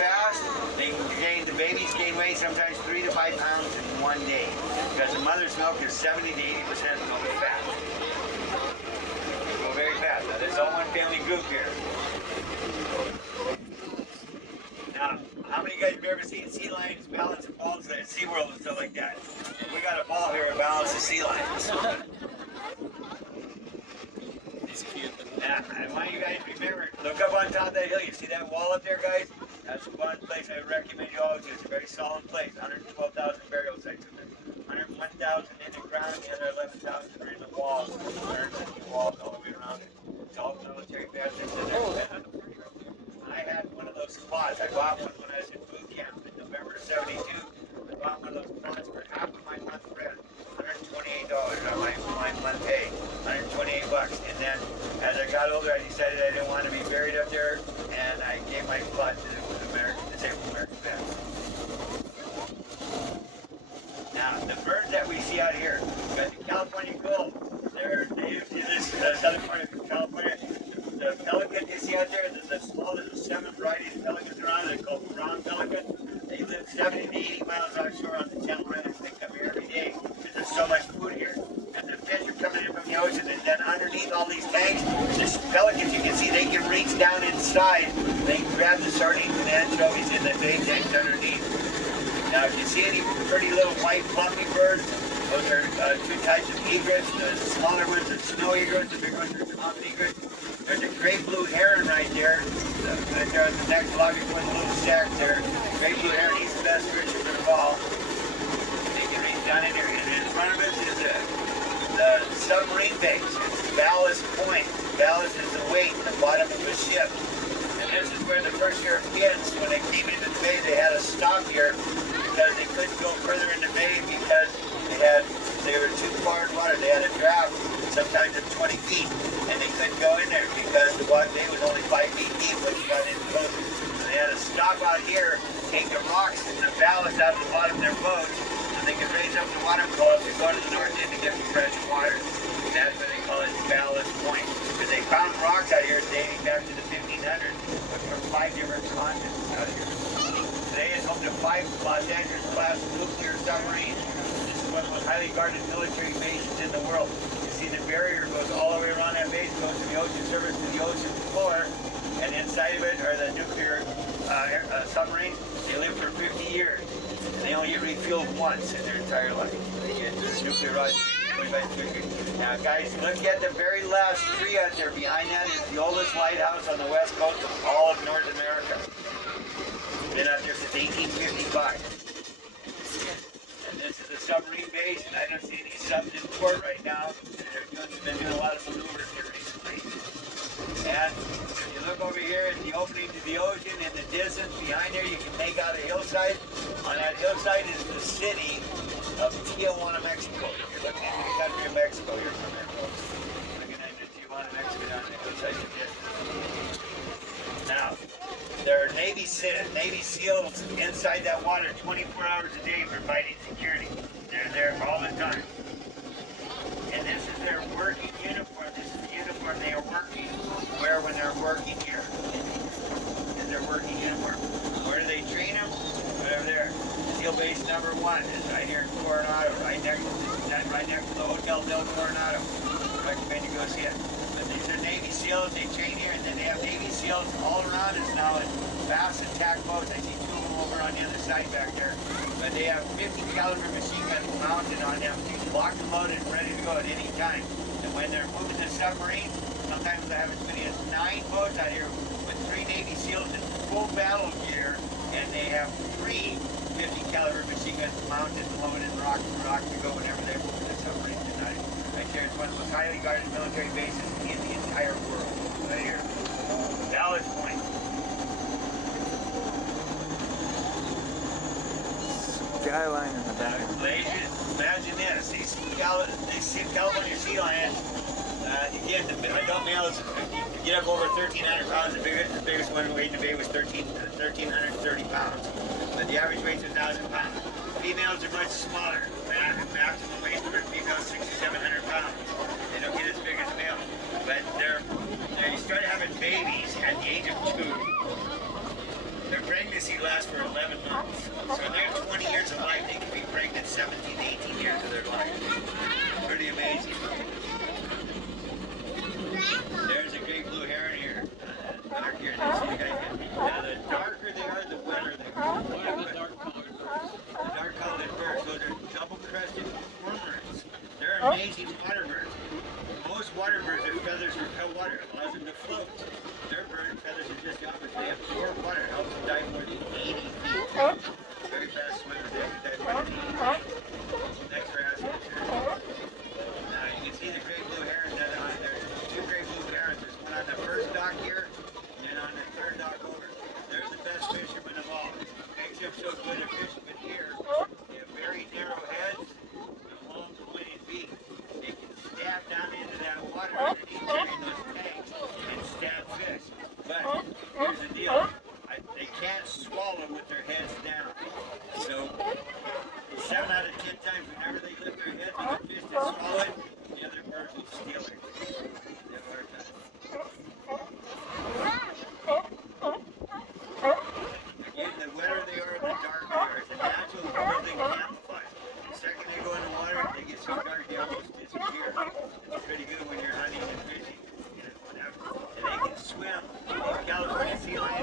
fast, the babies gain weight sometimes 3 to 5 pounds in one day. Because the mother's milk is 70 to 80% milk fat. They go very fast. Now this is all one family group here. Now, how many of you guys have ever seen sea lions balance balls at SeaWorld and stuff like that? We got a ball here to balance the sea lions. It's cute. Yeah, I want you guys to remember, look up on top of that hill. You see that wall up there, guys? That's one place I recommend you all to. It's a very solid place. 112,000 burial sites in there. 101,000 in the ground, the other 11,000 are in the walls. 150 walls all the way around it. It's all military veterans in there. I had one of those spots. I bought one when I was in boot camp in November of '72. I bought one of those spots for half of my month's rent. $128 on my month pay. 128 bucks. And then as I got older, I decided I didn't want to be buried up there, and I gave my plot to the disabled American vets. Now, the birds that we see out here, we've got the California gull. They're native to this southern part of California. The pelican you see out there, the smallest 7 varieties of pelicans around, they're called brown pelican. They live 70 to 80 miles offshore on the Channel Islands. They come here every day because there's so much food here. And the fish are coming in from the ocean, and then underneath all these tanks, the pelicans, you can see they can reach down inside. They can grab the sardines and anchovies in the bait tanks underneath. Now, if you see any pretty little white bumpy birds, those are 2 types of egrets. The smaller ones are snow egrets, the big ones are common egrets. There's a great blue heron right there. Right there on the next logic one, a little stack there. Great blue heron, he's the best fisher for the fall. You can reach down in here. And in front of us is the submarine base. It's Ballast Point. Ballast is the weight at the bottom of a ship. And this is where the first Europeans, when they came into the bay, they had to stop here because they couldn't go further in the bay because they were too far in water. They had a draft sometimes of 20 feet, and they couldn't go in there because the water day was only 5 feet deep when you got in close. So they had to stop out here, take the rocks and the ballast out of the bottom of their boats, so they could raise up the water flow to go to the north end to get the fresh water. And that's why they call it Ballast Point, because they found rocks out here dating back to the 1500s, but from 5 different continents out here. Today is home to 5 Los Angeles class nuclear submarines. This is one of the most highly guarded military bases in the world. You see the barrier goes all the way around that base, goes from the ocean surface to the ocean floor, and inside of it are the nuclear submarines. They live for 50 years, and they only get refueled once in their entire life. They get nuclear rods 25 to 50. Now guys, look at the very last tree out there. Behind that is the oldest lighthouse on the west coast of all of North America. Been out there since 1855. And this is the submarine base, and I don't see any subs in port right now. They've been doing a lot of maneuvers here recently. And if you look over here at the opening to the ocean, in the distance behind there, you can make out a hillside. On that hillside is the city of Tijuana, Mexico. If you're looking into the country of Mexico, you're from there, folks. Looking into Tijuana, Mexico, down the hillside of the distance. Now, there are Navy SEALs inside that water 24 hours a day providing security. They're there all the time. And this is their working uniform. This is the uniform they are wear when they're working here. Is their working uniform. Where do they train them? Right over there. SEAL base number 1 is right here in Coronado, right next to the Hotel Del Coronado. I recommend you go see it. These are Navy SEALs, they train here, and then they have Navy SEAls all around us now in fast attack boats. I see 2 of them over on the other side back there. But they have 50 caliber machine guns mounted on them, locked and loaded and ready to go at any time. And when they're moving the submarines, sometimes they have as many as 9 boats out here with 3 Navy SEAls in full battle gear, and they have 3 50 caliber machine guns mounted and loaded and rocked to go whenever they move the submarines at night. Right here, it's one of the most highly guarded military bases in the entire world. Right here. Ballast Point. Skyline in the back. Ladies, imagine this. These California sea lions, again, the adult males get up over 1,300 pounds. The biggest one weighed in the bay was 1,330 pounds. But the average weight is 1,000 pounds. Females are much smaller. Maximum weight for females 600-700 pounds. They don't get as big as males. But they start having babies at the age of 2. Their pregnancy lasts for 11 months. So in their 20 years of life, they can be pregnant 17, 18 years of their life. Pretty amazing. There's a great blue heron here. Dark here. Now the darker they are, the wetter they are. The dark colored birds. The dark colored birds. Those are double-crested cormorants. They're amazing water birds. Most water birds, their feathers repel water. It allows them to float. Their bird feathers are just the opposite. They absorb water. It helps them dive more than 80 feet. Very fast swimmers. They can dive more than 80 feet. Thanks for asking. You can see the great blue herons. There's two great blue herons. There's one on the first dock here, and then on the third dock over. There's the best fisherman of all. Makes them so good at fishing. But here, they have very narrow heads and a long pointed beak. They can stab down into that water underneath there in those tanks and stab fish. But here's the deal. They can't swallow with their heads down. So 7 out of 10 times whenever they lift their heads with the fish that swallow it, the other bird will steal it. They have a hard time. Again, the wetter they are, the darker they are. It's a natural building camouflage. The second they go in the water, they get so dark they almost disappear. It's pretty good when you're hunting and fishing. And they can swim. These California sea lions